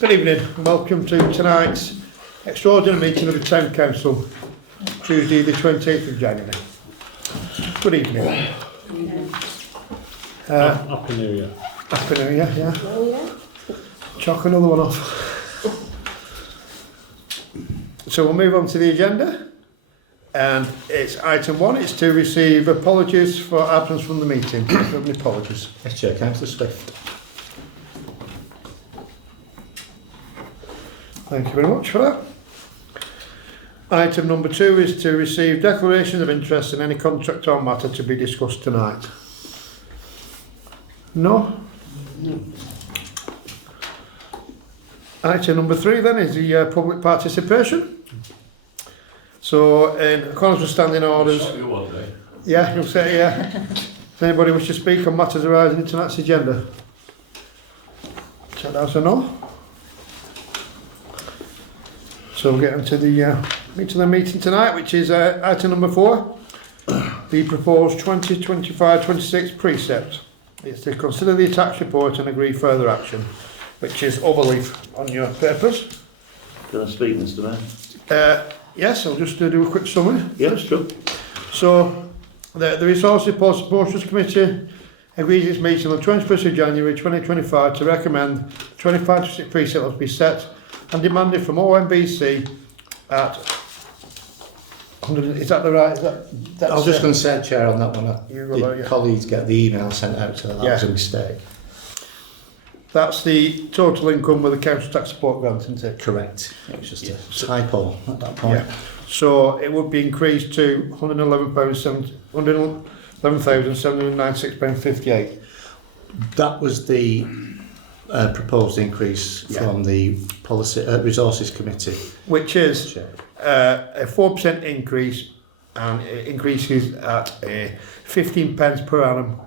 Good evening and welcome to tonight's extraordinary meeting of the Town Council, Tuesday the 28th of January. Good evening. Happy New Year. Happy New Year, yeah. Oh, yeah. Chalk another one off. So we'll move on to the agenda. And it's item 1, it's to receive apologies for absence from the meeting. Do you have any apologies? Yes, Chair, Councillor Swift. Thank you very much for that. Item number 2 is to receive declarations of interest in any contract or matter to be discussed tonight. No? No. Item number 3 then is the public participation. So in accordance with standing orders, yeah, you'll say yeah. Does anybody wish to speak on matters arising in tonight's agenda? Check that as a no. So we'll get into the meeting tonight, which is item number 4, the proposed 2025-26 precept. It's to consider the attached report and agree further action, which is overleaf on your papers. Can I speak, Mr. Mayor? Yes, I'll just do a quick summary. Yes, sure. So the Resource Reports Approaches Committee agreed its meeting on the 21st of January 2025 to recommend 25-26 precept to be set and demanded from OMBC at 100. Is that the right? I was just going to say, Chair, on that one, Yeah. colleagues get the email sent out to them. That was a mistake. That's the total income with the council tax support grant, isn't it? Correct. It was just a typo at that point. Yeah. So it would be increased to £111,796.58. That was the proposed increase from the Policy Resources Committee. Which is Chair. a 4% increase, and it increases at 15 pence per annum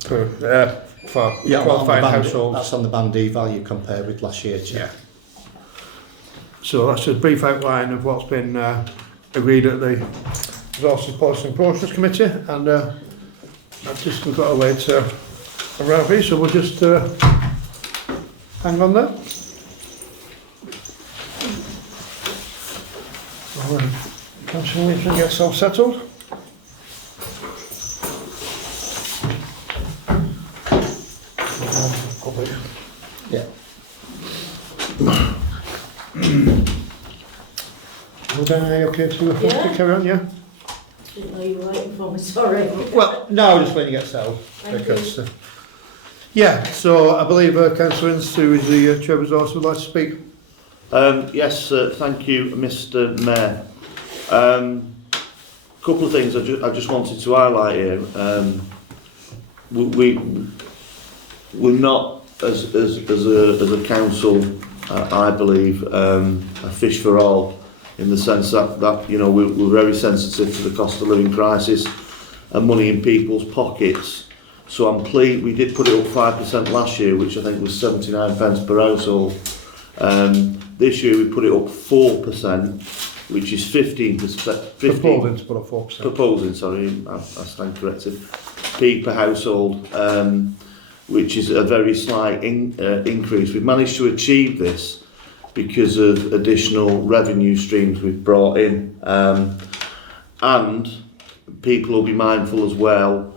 for qualified households. That's on the Band D value compared with last year, Chair. Yeah. So that's a brief outline of what's been agreed at the Resources Policy and Process Committee, and I've just got a way to arrive here, so we'll just hang on there. Councillor Leeson gets self settled. Yeah. Well, then, are you okay to Yeah. carry on, yeah? Didn't know you were waiting for me, sorry. Well, no, just when you get settled. Thank Because, yeah, so I believe Councillor Ince, who is the Chair of Resource, would like to speak. Yes, thank you, Mr. Mayor. Couple of things I just wanted to highlight here. We're not, as a council, I believe, a fish for all, in the sense that you know we're very sensitive to the cost of living crisis and money in people's pockets. So I'm pleased we did put it up 5% last year, which I think was 79 pence per household. This year we put it up 4%, which is 15%. Proposing to put up 4%. Proposing, sorry, I stand corrected. P per household, which is a very slight increase. We've managed to achieve this because of additional revenue streams we've brought in, and people will be mindful as well.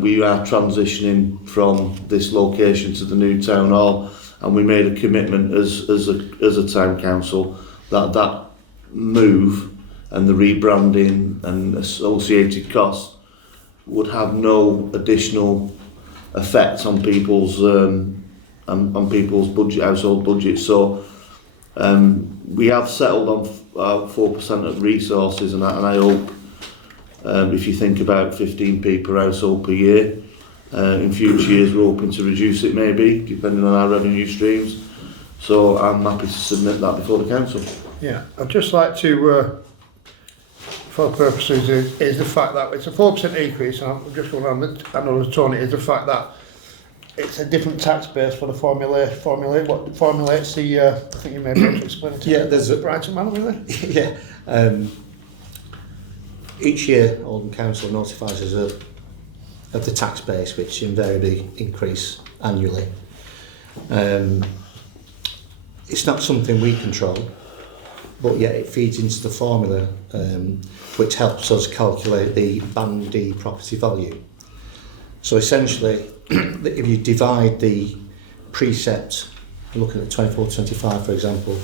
We are transitioning from this location to the new town hall, and we made a commitment as a town council that move and the rebranding and associated costs would have no additional effect on people's budget, household budgets. So we have settled on 4% of resources, and I hope if you think about 15p per household per year, in future years we're hoping to reduce it maybe, depending on our revenue streams. So I'm happy to submit that before the council. Yeah, I'd just like to, for purposes, is the fact that it's a 4% increase, and I'm just going on another tone, is the fact that it's a different tax base for the formulate what formulates the, I think you may be able to explain it to Yeah, there's a Brighton man, really? yeah. Each year, Oldham Council notifies us of the tax base, which invariably increase annually. It's not something we control, but yet it feeds into the formula, which helps us calculate the Band D property value. So essentially, if you divide the precept, looking at 24-25 for example,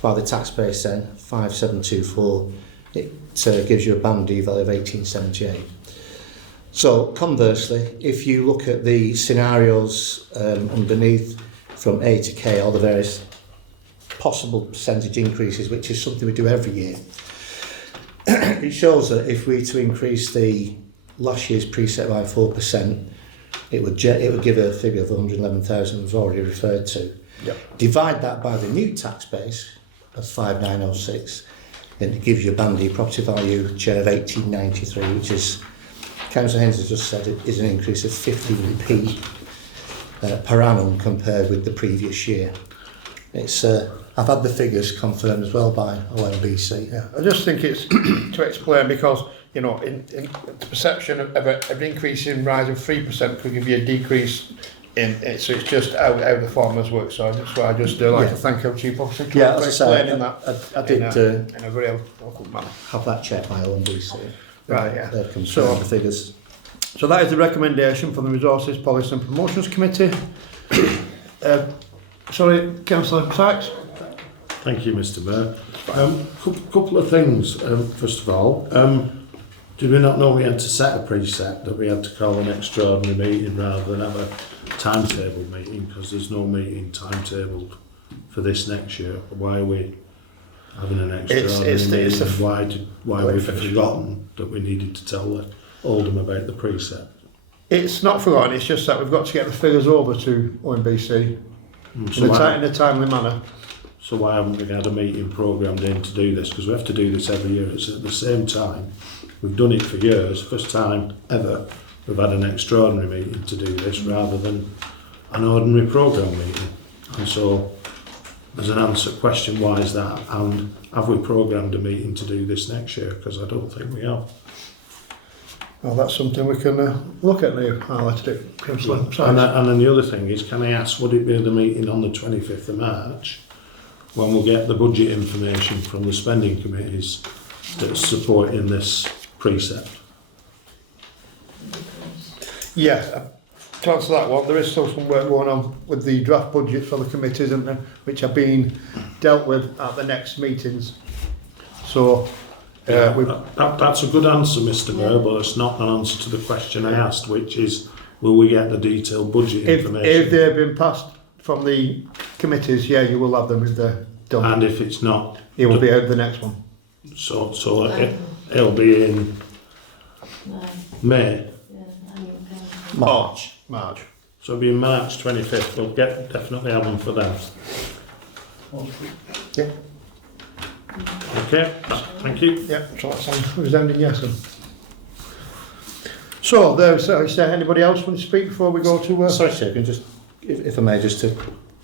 by the tax base then, 5724, it gives you a Band D value of 1878. So conversely, if you look at the scenarios underneath from A to K, all the various possible percentage increases, which is something we do every year, it shows that if we to increase the last year's precept by 4%, it would give a figure of 111,000, was already referred to. Yep. Divide that by the new tax base of 5906, and it gives you a Band D property value share of 1893, which is, Councillor Haynes has just said, it is an increase of 15p per annum compared with the previous year. It's I've had the figures confirmed as well by OMBC. Yeah, I just think it's to explain, because in the perception of an increase in rise of 3% could give you a decrease in it. So it's just how the formulas work. So that's why I just like to thank our Chief Officer for Yeah, as I explaining say, that. I did in a very local manner. have that checked by OMBC. Right, yeah. They've confirmed So- the figures. So that is the recommendation from the Resources, Policy and Promotions Committee. Sorry, Councillor Sykes. Thank you, Mr. Mayor. Couple of things. First of all, did we not know we had to set a precept, that we had to call an extraordinary meeting rather than have a timetable meeting, because there's no meeting timetabled for this next year? Why are we having an extraordinary meeting? Why have we forgotten that we needed to tell the Oldham about the precept? It's not forgotten, it's just that we've got to get the figures over to OMBC in a timely manner. So why haven't we had a meeting programmed in to do this? Because we have to do this every year. It's at the same time. We've done it for years. First time ever we've had an extraordinary meeting to do this rather than an ordinary programme meeting. And so there's an answer question, why is that? And have we programmed a meeting to do this next year? Because I don't think we have. Well, that's something we can look at now. I'll let it do. Councillor Sykes. And then the other thing is, can I ask, would it be the meeting on the 25th of March when we'll get the budget information from the spending committees that's supporting this precept? Yeah, to answer that one, there is still some work going on with the draft budget for the committees, isn't there, which are being dealt with at the next meetings. So, That's a good answer, Mr. Mayor, but it's not an answer to the question I asked, which is, will we get the detailed budget information? if they've been passed from the committees, yeah, you will have them if they're done. And if it's not, It will be out the next one. so it'll be in May. March. So it'll be in March 25th. We'll definitely have them for them. Yeah. Okay, thank you. Yeah, so that's a resounding yes then. So, is there anybody else want to speak before we go to... Sorry, Chair, can just, if I may, just to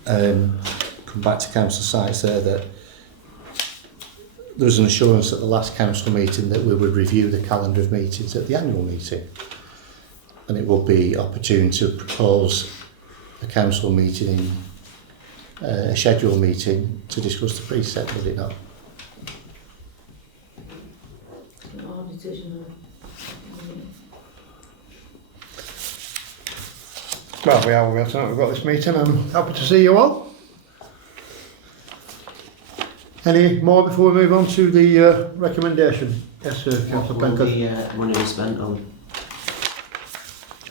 come back to Council Sykes there, that there was an assurance at the last council meeting that we would review the calendar of meetings at the annual meeting, and it will be opportune to propose a council meeting, a scheduled meeting to discuss the precept, would it not? Our decision. Well, we've got this meeting. I'm happy to see you all. Any more before we move on to the recommendation? Yes, sir, Councillor What will Penketh. the money be spent on?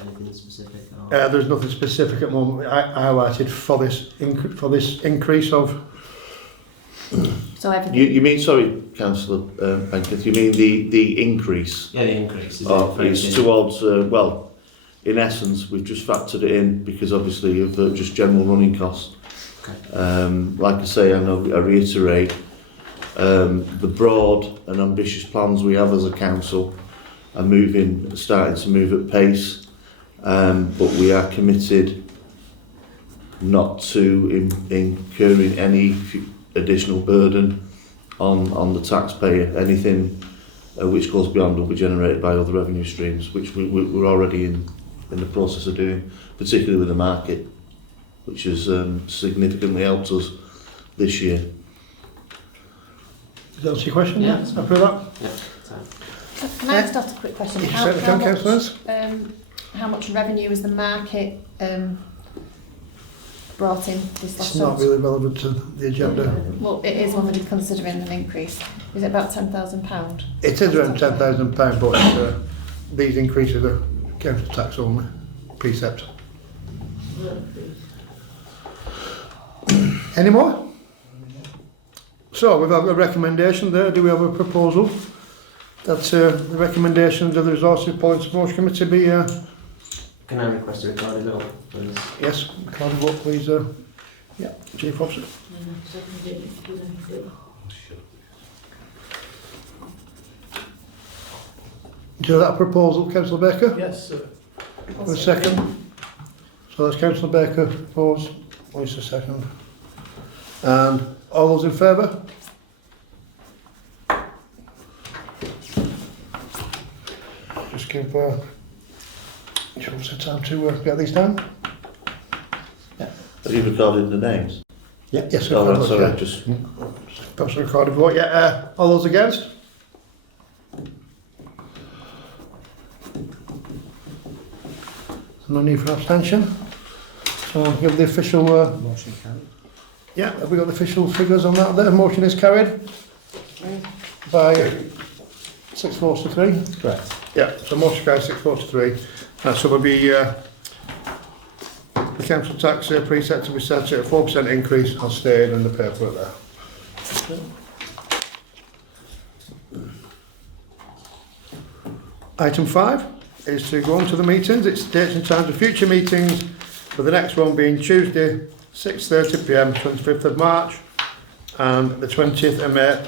Anything specific? Or? There's nothing specific at the moment. I highlighted for this increase of... So everything. You mean, sorry, Councillor Penketh, you mean the increase? Yeah, the increase. It's towards, well, in essence, we've just factored it in because obviously of just general running costs. Okay. Like I say, I reiterate, the broad and ambitious plans we have as a council are starting to move at pace, but we are committed not to incurring any additional burden on the taxpayer. Anything which goes beyond will be generated by other revenue streams, which we're already in the process of doing, particularly with the market. which has significantly helped us this year. Does that answer your question? Yeah. Happy with that? Can I just ask a quick question? You certainly can, councillors. How much revenue has the market brought in this last It's not year? really relevant to the agenda. Well, it is when we're considering an increase. Is it about £10,000? It is around £10,000, but these increases are council tax only, precept. Any more? So we've got a recommendation there. Do we have a proposal that the recommendations of the Resources Policy Promotion Committee be Can I request a recorded vote, please? yes, recorded vote please. Yeah, Chief Officer. Do you have that proposal, Councillor Baker? Yes, sir. For a second. So that's Councillor Baker proposed, Lisa second. And all those in favour? Just give Jules the time to get these down. Have you recorded the names? Yes, Oh, right, sorry, yeah. just Perhaps a recorded vote. Yeah, all those against? No need for abstention. So I'll give the official. Motion carried. Yeah, have we got the official figures on that? The motion is carried by 6 votes to 3. Correct. Yeah, so motion carried 6 votes to 3. So will be the council tax preset to be set at a 4% increase. I'll stay in the paperwork there. Item 5 is to go on to the meetings. It's dates and times of future meetings, with the next one being Tuesday 6:30 p.m, 25th of March, and the 20th of May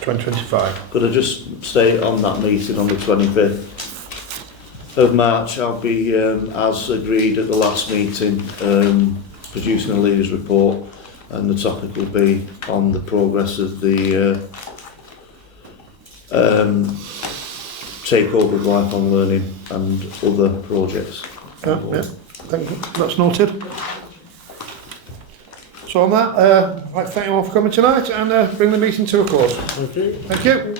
2025. could I just stay on that meeting on the 25th of March? I'll be, as agreed at the last meeting, producing a leaders report, and the topic will be on the progress of the takeover of lifelong learning and other projects. Yeah, thank you. That's noted. So on that, I'd like to thank you all for coming tonight and bring the meeting to a close. Thank you. Thank you.